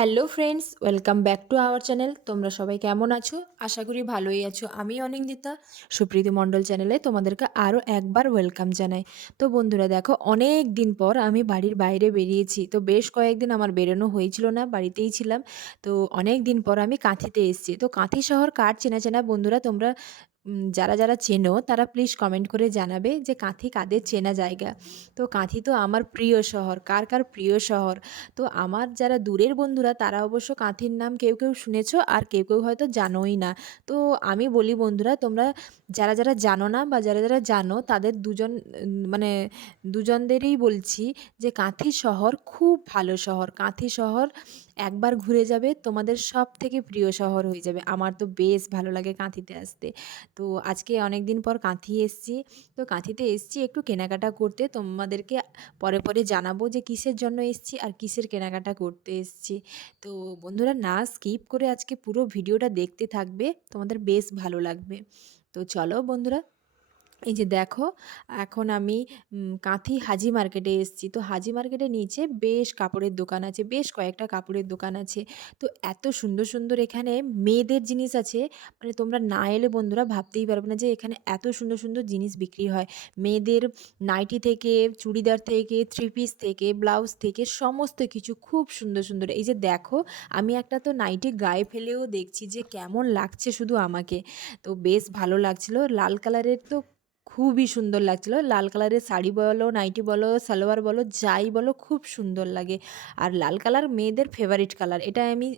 Hello friends welcome back to our channel তোমরা সবাই কেমন আছো? আশা করি ভালোই আছো। আমি অনিন্দিতা, সুপ্রীতি মণ্ডল চ্যানেলে তোমাদেরকে আরও একবার ওয়েলকাম জানাই। তো বন্ধুরা, দেখো, অনেক দিন পর আমি বাড়ির বাইরে বেরিয়েছি। তো বেশ কয়েকদিন আমার বেরোনো হয়েছিল না, বাড়িতেই ছিলাম। তো অনেক দিন পর আমি কাঁথিতে এসেছি। তো কাঁথি শহর কার চেনা চেনা? বন্ধুরা, তোমরা যারা যারা চেনো, তারা প্লিজ কমেন্ট করে জানাবে যে কাঁথি কাদের চেনা জায়গা। তো কাঁথি তো আমার প্রিয় শহর, কার কার প্রিয় শহর? তো আমার যারা দূরের বন্ধুরা, তারা অবশ্য কাঁথির নাম কেউ কেউ শুনেছো আর কেউ কেউ হয়তো জানোই না। তো আমি বলি বন্ধুরা, তোমরা যারা যারা জানো না বা যারা যারা জানো, তাদের দুজন মানে দুজনদেরই বলছি যে কাঁথি শহর খুব ভালো শহর। কাঁথি শহর একবার ঘুরে যাবে, তোমাদের সব থেকে প্রিয় শহর হয়ে যাবে। আমার তো বেশ ভালো লাগে কাঁথিতে আসতে। তো আজকে অনেক দিন পর কাঁথি এসছি। তো কাঁথিতে এসছি একটু কেনাকাটা করতে। তোমাদেরকে পরে পরে জানাব যে কিসের জন্য এসছি আর কিসের কেনাকাটা করতে এসছি। তো বন্ধুরা না স্কিপ করে আজকে পুরো ভিডিওটা দেখতে থাকবে। তোমাদের বেশ ভালো লাগবে। তো চলো বন্ধুরা এই যে দেখো, এখন আমি কাঁথি হাজি মার্কেটে এসেছি। তো হাজি মার্কেটের নিচে বেশ কাপড়ের দোকান আছে, বেশ কয়েকটা কাপড়ের দোকান আছে। তো এত সুন্দর সুন্দর এখানে মেয়েদের জিনিস আছে। মানে তোমরা না এলে বন্ধুরা ভাবতেই পারবে না যে এখানে এত সুন্দর সুন্দর জিনিস বিক্রি হয়। মেয়েদের নাইটি থেকে, চুড়িদার থেকে থ্রি পিস থেকে ব্লাউজ থেকে সমস্ত কিছু খুব সুন্দর সুন্দর। এই যে দেখো, আমি একটা তো নাইটি গায়ে ফেলেও দেখছি যে কেমন লাগছে শুধু আমাকে। তো বেশ ভালো লাগছিল। লাল কালারের তো খুবই সুন্দর লাগছিল। লাল কালারের শাড়ি বলো, নাইটি বলো, সালোয়ার বলো, যাই বলো, খুব সুন্দর লাগে। আর লাল কালার মেয়েদের ফেভারিট কালার এটা আমি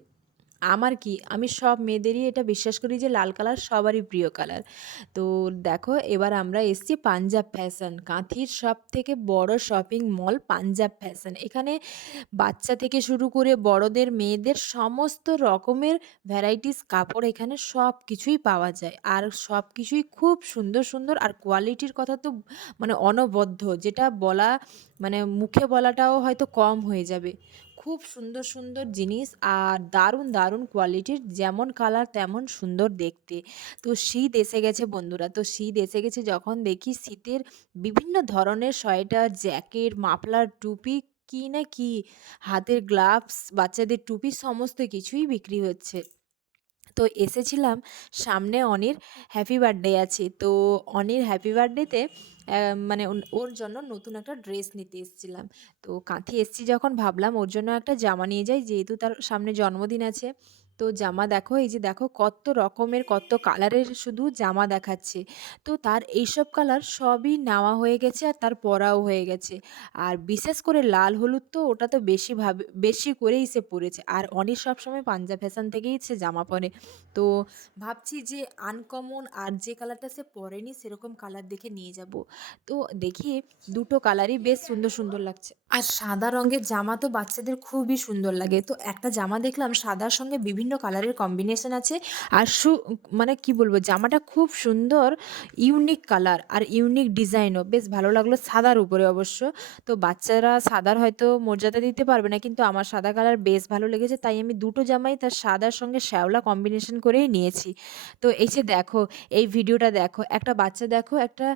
আমার কি? আমি সব মেয়েদেরই এটা বিশ্বাস করি যে লাল কালার সবারই প্রিয় কালার। তো দেখো, এবার আমরা এসছি পাঞ্জাব ফ্যাশন, কাঁথির সব থেকে বড় শপিং মল পাঞ্জাব ফ্যাশন। এখানে বাচ্চা থেকে শুরু করে বড়দের, মেয়েদের সমস্ত রকমের ভ্যারাইটিস কাপড় এখানে সব কিছুই পাওয়া যায়। আর সব কিছুই খুব সুন্দর সুন্দর আর কোয়ালিটির কথা তো মানে অনবদ্য, যেটা বলা মানে মুখে বলাটাও হয়তো কম হয়ে যাবে। খুব সুন্দর সুন্দর জিনিস আর দারুণ দারুণ কোয়ালিটির যেমন কালার তেমন সুন্দর দেখতে। তো শীত এসে গেছে বন্ধুরা, তো শীত এসে গেছে যখন দেখি শীতের বিভিন্ন ধরনের সোয়েটার, জ্যাকেট, মাফলার, টুপি, কী না কি, হাতের গ্লাভস বাচ্চাদের টুপি, সমস্ত কিছুই বিক্রি হচ্ছে। তো এসেছিলাম সামনে অনির হ্যাপি বার্থডে আছে। তো অনির হ্যাপি বার্থডেতে মানে ওর জন্য নতুন একটা ড্রেস নিতে এসেছিলাম। তো কাঁথি এসছি যখন, ভাবলাম ওর জন্য একটা জামা নিয়ে যাই, যেহেতু তার সামনে জন্মদিন আছে। তো জামা দেখো, এই যে দেখো কত রকমের কত কালারের শুধু জামা দেখাচ্ছে। তো তার এইসব কালার সবই নেওয়া হয়ে গেছে আর তার পরাও হয়ে গেছে। আর বিশেষ করে লাল হলুদ তো ওটা তো বেশি ভাবে, বেশি করেই সে পরেছে। আর অনির সবসময় পাঞ্জাব ফ্যাশন থেকেই সে জামা পরে। তো ভাবছি যে আনকমন আর যে কালারটা সে পরেনি সেরকম কালার দেখে নিয়ে যাব। তো দেখি দুটো কালারই বেশ সুন্দর সুন্দর লাগছে। আর সাদা রঙের জামা তো বাচ্চাদের খুবই সুন্দর লাগে। তো একটা জামা দেখলাম সাদার সঙ্গে বিভিন্ন কালারের কম্বিনেশন আছে। আর সু মানে কি বলব, জামাটা খুব সুন্দর ইউনিক কালার আর ইউনিক ডিজাইনও বেশ ভালো লাগল সাদার উপরে অবশ্য। তো বাচ্চারা সাদার হয়তো মর্যাদা দিতে পারবে না, কিন্তু আমার সাদা কালার বেশ ভালো লেগেছে, তাই আমি দুটো জামাই তার সাদার সঙ্গে শ্যাওলা কম্বিনেশন করেই নিয়েছি। তো এই যে দেখো, এই ভিডিওটা দেখো, একটা বাচ্চা দেখো, একটা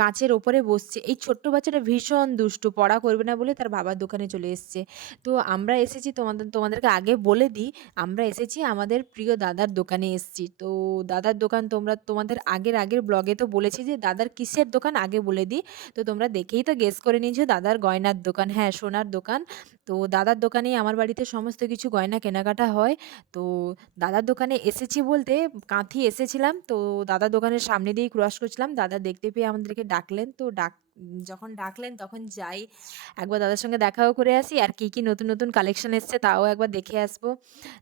কাঁচের ওপরে বসছে। এই ছোট্ট বাচ্চাটা ভীষণ দুষ্টু, পড়া করবে না বলে তার বাবার দোকানে চলে এসছে। তো আমরা এসেছি তোমাদের, তোমাদেরকে আগে বলে দিই, আমরা এসেছি আমাদের প্রিয় দাদার দোকানে এসেছি। তো দাদার দোকান তোমরা, তোমাদের আগের আগের ব্লগে তো বলেছি যে, দাদার কিসের দোকান আগে বলে দিই। তো তোমরা দেখেই তো গেস করে নিয়েছো, দাদার গয়নার দোকান। হ্যাঁ সোনার দোকান। তো দাদার দোকানেই আমার বাড়িতে সমস্ত কিছু গয়না কেনাকাটা হয়। তো দাদার দোকানে এসেছি বলতে কাঁথি এসেছিলাম। তো দাদার দোকানের সামনে দিয়েই ক্রস করছিলাম। দাদা দেখতে পেয়ে আমাদেরকে ডাকলেন। তো ডাক যখন ডাকলেন তখন যাই। একবার দাদার সঙ্গে দেখাও করে আসি। আর কী কী নতুন নতুন কালেকশন এসছে তাও একবার দেখে আসব।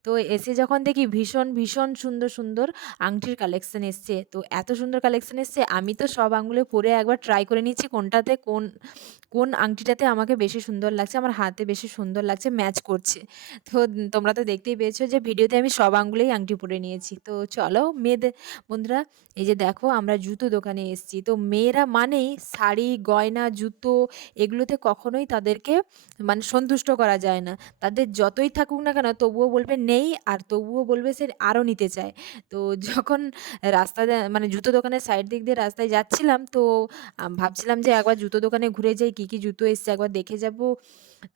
তো এসে যখন দেখি ভীষণ ভীষণ সুন্দর সুন্দর আংটির কালেকশন এসছে। তো এত সুন্দর কালেকশন এসছে, আমি তো সব আঙুলে পরে একবার ট্রাই করে নিচ্ছি কোনটাতে কোন কোন আংটিটাতে আমাকে বেশি সুন্দর লাগছে, আমার হাতে বেশি সুন্দর লাগছে ম্যাচ করছে। তো তোমরা তো দেখতেই পেয়েছ যে ভিডিওতে আমি সব আঙুলেই আংটি পরে নিয়েছি। তো চলো মেয়েদের, বন্ধুরা, এই যে দেখো আমরা জুতো দোকানে এসেছি। তো মেয়েরা মানেই শাড়ি গয়না, জুতো এগুলোতে কখনোই তাদেরকে মানে সন্তুষ্ট করা যায় না। তাদের যতই থাকুক না কেন তবুও বলবে নেই আর তবুও বলবে সে আরও নিতে চায়। তো যখন রাস্তা মানে জুতো দোকানের সাইড দিক দিয়ে রাস্তায় যাচ্ছিলাম তো ভাবছিলাম যে একবার জুতো দোকানে ঘুরে যাই, কী কী জুতো এসছে একবার দেখে যাব।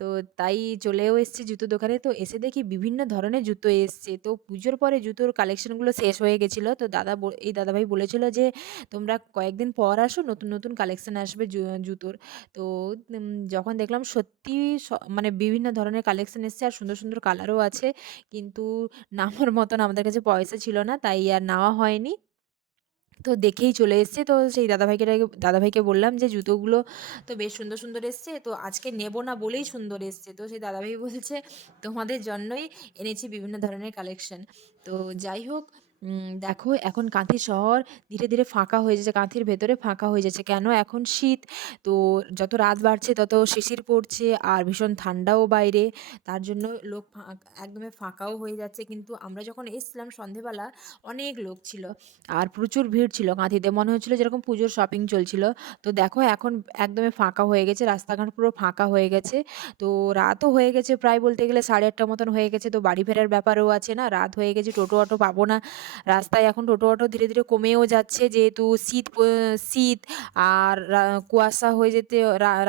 তো তাই চলেও এসেছি জুতোর দোকানে। তো এসে দেখি বিভিন্ন ধরনের জুতো এসছে। তো পুজোর পরে জুতোর কালেকশনগুলো শেষ হয়ে গেছিল। তো দাদা এই দাদাভাই বলেছিল যে, "তোমরা কয়েকদিন পর আসো, নতুন, নতুন কালেকশন আসবে জুতোর।" তো যখন দেখলাম সত্যিই স মানে বিভিন্ন ধরনের কালেকশন এসছে আর সুন্দর, সুন্দর কালারও আছে। কিন্তু নামার মতন আমাদের কাছে পয়সা ছিল না, তাই আর নেওয়া হয়নি। তো দেখেই চলে এসছে তো সেই দাদাভাইকে দাদাভাইকে বললাম যে, "জুতোগুলো তো বেশ সুন্দর, সুন্দর এসছে। তো আজকে নেব না বলেই সুন্দর এসছে।" তো সেই দাদাভাই বলছে, "তোমাদের জন্যই এনেছি বিভিন্ন ধরনের কালেকশন।" তো যাই হোক দেখো এখন কাঁথি শহর ধীরে, ধীরে ফাঁকা হয়ে যাচ্ছে। কাঁথির ভেতরে ফাঁকা হয়ে যাচ্ছে। কেন? এখন শীত। তো যত রাত বাড়ছে তত শিশির পড়ছে আর ভীষণ ঠান্ডাও বাইরে। তার জন্য লোক ফা একদমই ফাঁকাও হয়ে যাচ্ছে। কিন্তু আমরা যখন এসছিলাম সন্ধেবেলা অনেক লোক ছিল। আর প্রচুর ভিড় ছিল কাঁথিতে। মনে হচ্ছিল যেরকম পুজোর শপিং চলছিল। তো দেখো এখন একদমই ফাঁকা হয়ে গেছে। রাস্তাঘাট পুরো ফাঁকা হয়ে গেছে। তো রাতও হয়ে গেছে প্রায় বলতে গেলে 8:30 মতন হয়ে গেছে। তো বাড়ি ফেরার ব্যাপারও আছে না? রাত হয়ে গেছে টোটো অটো পাবো না। রাস্তায় এখন টোটো অটো ধীরে, ধীরে কমেও যাচ্ছে যেহেতু শীত শীত আর কুয়াশা হয়ে যেতে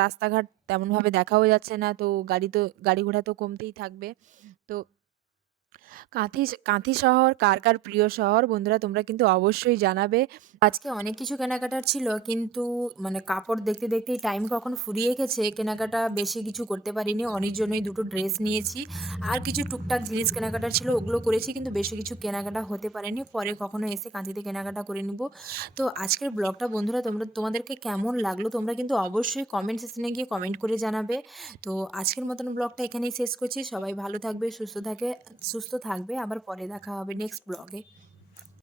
রাস্তাঘাট তেমনভাবে দেখাও যাচ্ছে না। তো গাড়ি তো গাড়ি ঘোড়া তো কমতেই থাকবে। তো কাঁথি কাঁথি শহর কার, কার প্রিয় শহর বন্ধুরা তোমরা কিন্তু অবশ্যই জানাবে। আজকে অনেক কিছু কেনাকাটার ছিল কিন্তু মানে কাপড় দেখতে, দেখতেই টাইম কখন ফুরিয়ে গেছে কেনাকাটা বেশি কিছু করতে পারিনি। অনির জন্যই দুটো ড্রেস নিয়েছি। আর কিছু টুকটাক জিনিস কেনাকাটার ছিল ওগুলো করেছি কিন্তু বেশি কিছু কেনাকাটা হতে পারেনি। পরে কখনো এসে কাঁথিতে কেনাকাটা করে নিব। তো আজকের ব্লগটা বন্ধুরা তোমরা তোমাদেরকে কেমন লাগল তোমরা কিন্তু অবশ্যই কমেন্ট সেকশনে গিয়ে কমেন্ট করে জানাবে। তো আজকের মতন ব্লগটা এখানেই শেষ করছি। সবাই ভালো থাকবে, সুস্থ থাকে সুস্থ থাকবে। আবার পরে দেখা হবে নেক্সট ব্লগে।